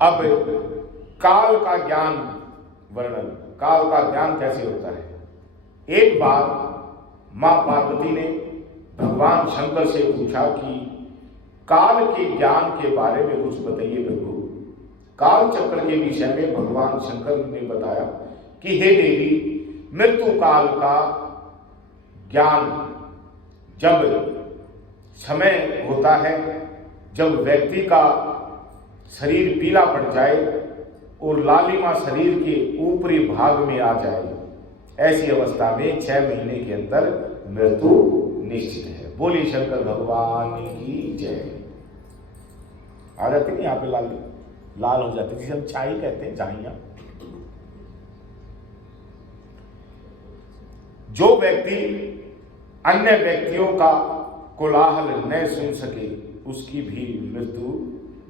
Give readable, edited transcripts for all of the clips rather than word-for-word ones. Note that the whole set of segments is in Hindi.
अब काल का ज्ञान वर्णन, काल का ज्ञान कैसे होता है। एक बार मां पार्वती ने भगवान शंकर से पूछा कि काल के ज्ञान के बारे में कुछ बताइए प्रभु। काल चक्र के विषय में भगवान शंकर ने बताया कि हे देवी, मृत्यु काल का ज्ञान जब समय होता है, जब व्यक्ति का शरीर पीला पड़ जाए और लालिमा शरीर के ऊपरी भाग में आ जाए, ऐसी अवस्था में 6 महीने के अंदर मृत्यु निश्चित है। बोलिए शंकर भगवान की जय। आ जाती नहीं यहाँ पे लाल लाल हो जाती, जिसे हम छाई कहते हैं, झाइयां। जो व्यक्ति अन्य व्यक्तियों का कोलाहल न सुन सके, उसकी भी मृत्यु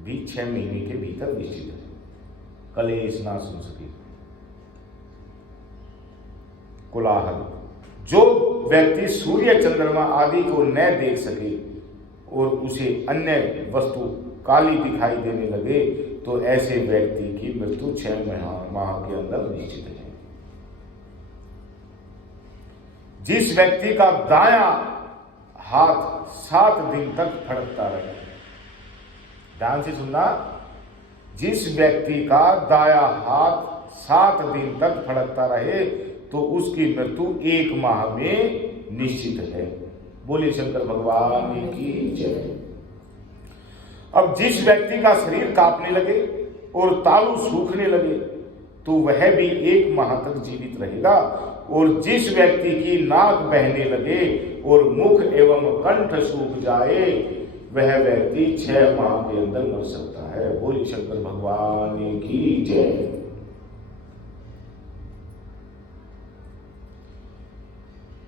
भी 6 महीने के भीतर निश्चित है। कलेश ना सुन सके, कोलाहल। जो व्यक्ति सूर्य चंद्रमा आदि को न देख सके और उसे अन्य वस्तु काली दिखाई देने लगे, तो ऐसे व्यक्ति की मृत्यु 6 माह के अंदर निश्चित है। जिस व्यक्ति का दायां हाथ 7 दिन तक फड़कता रहे, ध्यान से सुनना, जिस व्यक्ति का दायां हाथ 7 दिन तक फड़कता रहे तो उसकी मृत्यु 1 माह में निश्चित है। बोलिए शंकर भगवान की जय। अब जिस व्यक्ति का शरीर कांपने लगे और तालू सूखने लगे तो वह भी 1 माह तक जीवित रहेगा। और जिस व्यक्ति की नाक बहने लगे और मुख एवं कंठ सूख जाए, वह व्यक्ति 6 माह के अंदर मर सकता है। बोलिए शंकर भगवान की जय।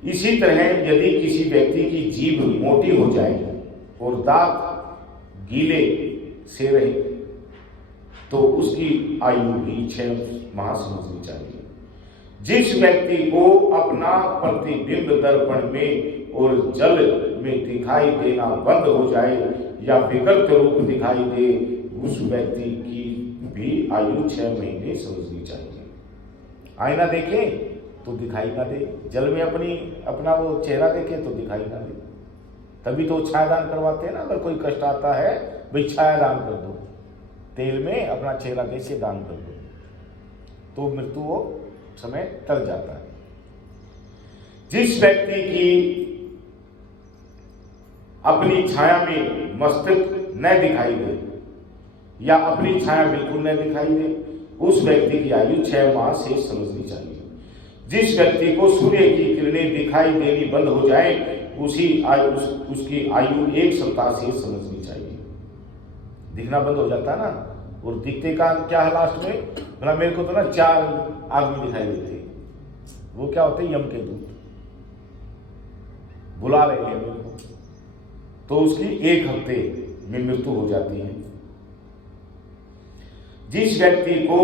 इसी तरह यदि किसी व्यक्ति की जीभ मोटी हो जाए और दांत गीले से रहे तो उसकी आयु भी 6 माह समझनी चाहिए। जिस व्यक्ति को अपना प्रतिबिंब दर्पण में और जल में दिखाई देना बंद हो जाए या विकृत रूप दिखाई दे, उस व्यक्ति की भी आयु 6 महीने समझनी चाहिए। आईना देखे तो दिखाई ना दे, जल में अपना वो चेहरा देखे तो दिखाई ना दे। तभी तो छायादान करवाते हैं ना, अगर कोई कष्ट आता है भाई छायादान कर दो, तेल में अपना चेहरा कैसे दान कर दो, तो मृत्यु वो समय टल जाता है। जिस व्यक्ति की अपनी छाया में मस्तिष्क न दिखाई दे या अपनी छाया बिल्कुल न दिखाई दे, उस व्यक्ति की आयु 6 माह से समझनी चाहिए। जिस व्यक्ति को सूर्य की किरणें दिखाई देनी बंद हो जाए, उसकी आयु 1 सप्ताह से समझनी चाहिए। दिखना बंद हो जाता है ना, और दिखते का क्या है लास्ट में, मतलब मेरे को तो ना 4 आदमी दिखाई देते, वो क्या होते हैं, यम के दूत बुला रहे हैं मेरे को, तो उसकी 1 हफ्ते में मृत्यु हो जाती है। जिस व्यक्ति को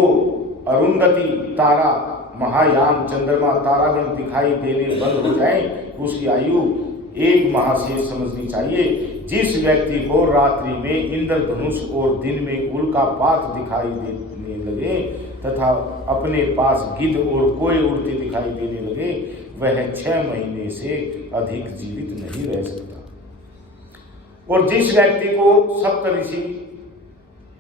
अरुंधति तारा, महायान, चंद्रमा, तारागण दिखाई देने बंद हो जाए, उसकी आयु 1 माह से समझनी चाहिए। जिस व्यक्ति को रात्रि में इंद्रधनुष और दिन में उल्कापात दिखाई देने लगे तथा अपने पास गिद्ध और कोए उड़ते दिखाई देने लगे, वह 6 महीने से अधिक जीवित नहीं रह सकता। और जिस व्यक्ति को सप्तऋषि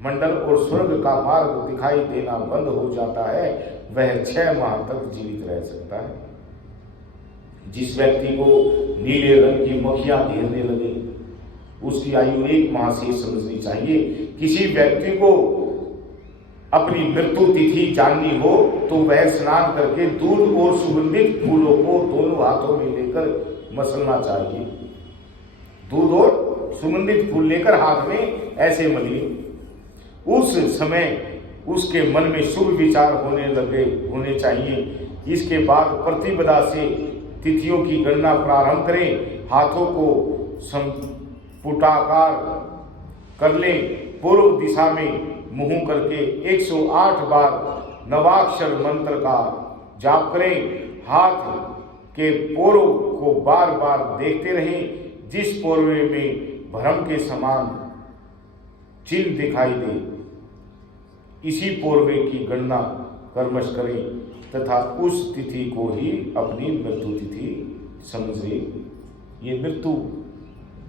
मंडल और स्वर्ग का मार्ग दिखाई देना बंद हो जाता है, वह 6 माह तक जीवित रह सकता है। जिस व्यक्ति को नीले रंग की मक्खियां घेरने लगे, उसकी आयु 1 माह से समझनी चाहिए। किसी व्यक्ति को अपनी मृत्यु तिथि जाननी हो तो वह स्नान करके दूध और सुगंधित फूलों को दोनों हाथों में लेकर मसलना चाहिए। दूध और सुगंधित फूल लेकर हाथ में ऐसे मलिए। उस समय उसके मन में शुभ विचार होने चाहिए। इसके बाद प्रतिपदा से तिथियों की गणना प्रारंभ करें। हाथों को संपुटाकार कर लें। पूर्व दिशा में मुंह करके 108 बार नवाक्षर मंत्र का जाप करें। हाथ के पोरों को बार बार देखते रहें। जिस पोरे में भ्रम के समान चिन्ह दिखाई दे, इसी पूर्वे की गणना कर्मश करें तथा उस तिथि को ही अपनी मृत्यु तिथि समझे। ये मृत्यु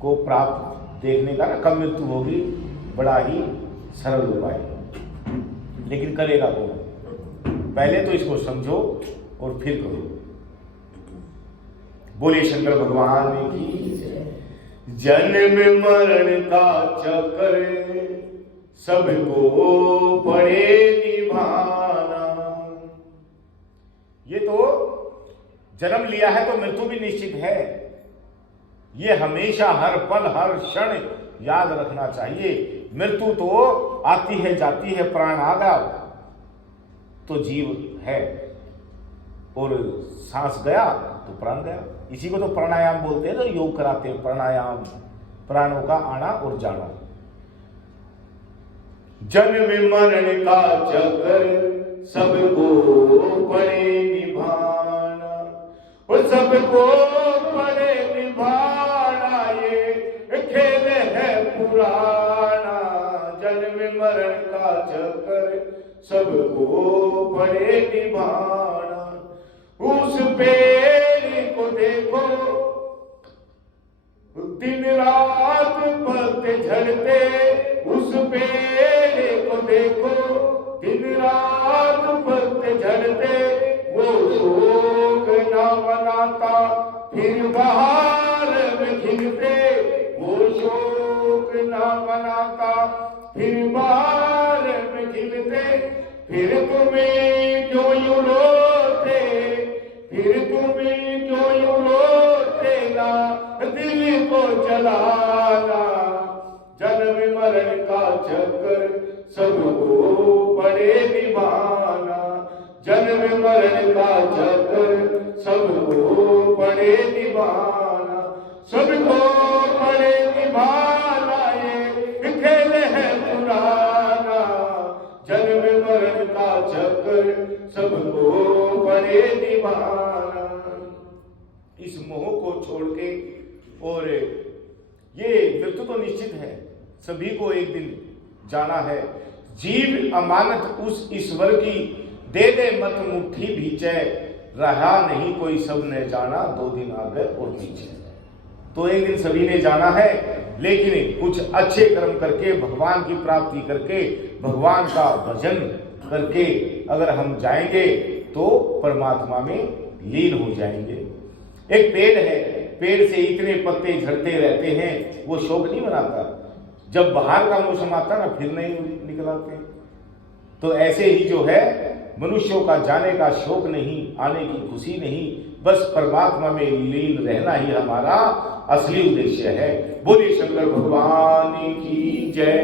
को प्राप्त देखने का ना, कब मृत्यु होगी, बड़ा ही सरल उपाय, लेकिन करेगा कौन? पहले तो इसको समझो और फिर करो। बोले शंकर भगवान की जन्म मरण का चक्र सबको पड़े निभाना। ये तो जन्म लिया है तो मृत्यु भी निश्चित है, ये हमेशा हर पल हर क्षण याद रखना चाहिए। मृत्यु तो आती है जाती है, प्राण आ गया तो जीव है, और सांस गया तो प्राण गया। इसी को तो प्राणायाम बोलते हैं, तो योग कराते हैं प्राणायाम, प्राणों का आना और जाना। जन्म मरण का चक्कर सबको पड़े निभाना, और सबको पड़े निभाना, ये खेल है पुराना। जन्म मरण का चक्कर सबको पड़े निभाना। उस पेड़ को देखो दिन रात पलते झड़ते, उस पेड़ को देखो दिन रात पलते झड़ते। वो शोक ना मनाता फिर बहार में खिलते, वो शोक ना मनाता फिर बहार में खिलते। फिर तुम्हें क्यों यूं रोते, फिर तुम्हें क्यों यूं रोते ना दिल को जलाना। जन्म मरण का चक्कर सबको पड़े निभाना। जन्म मरण का चक्कर सबको पड़े निभाना। सबको पड़े निभाना, ये खेल है पुराना। जन्म मरण का चक्कर सबको पड़े निभाना। इस मोह को छोड़ के, और ये मृत्यु तो निश्चित है, सभी को एक दिन जाना है। जीव अमानत उस ईश्वर की, दे दे मत मुट्ठी भीचे, रहा नहीं कोई सब ने जाना, 2 दिन आगे और पीछे। तो एक दिन सभी ने जाना है, लेकिन कुछ अच्छे कर्म करके, भगवान की प्राप्ति करके, भगवान का भजन करके अगर हम जाएंगे तो परमात्मा में लीन हो जाएंगे। एक पेड़ है, पेड़ से इतने पत्ते झड़ते रहते हैं, वो शोक नहीं मनाता। जब बाहर का मौसम आता ना फिर नहीं निकल आते। तो ऐसे ही जो है मनुष्यों का जाने का शोक नहीं, आने की खुशी नहीं, बस परमात्मा में लीन रहना ही हमारा असली उद्देश्य है। बोले शंकर भगवान की जय।